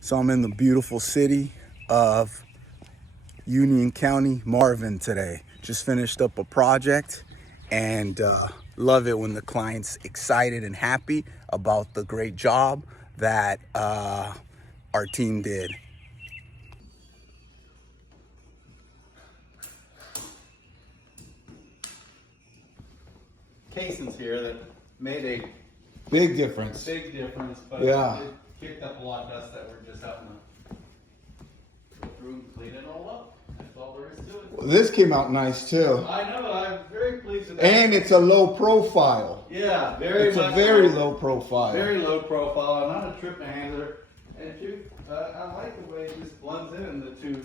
So I'm in the beautiful city of Union County, Marvin today. Just finished up a project and love it when the client's excited and happy about the great job that our team did. Casings here that made a Big difference. big difference, but Yeah. it kicked up a lot of dust that we're just having to go through and clean it all up. That's all there is to it. This came out nice too. I know, I'm very pleased with that. And it's a low profile. Yeah, very It's a much very so. low profile. Very low profile, not a trip and handler. And I like the way it just blends in the two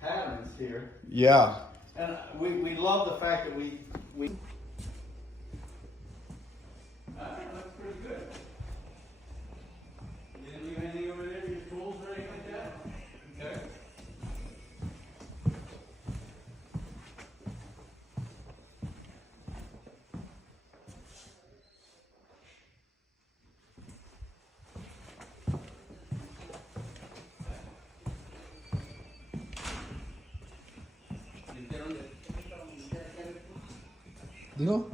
patterns here. Yeah. And we love the fact that we that's pretty good. You didn't leave anything over there, your tools or anything like that? Okay. No.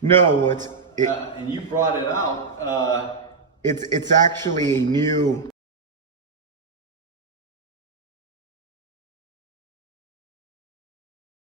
No, And you brought it out. it's actually a new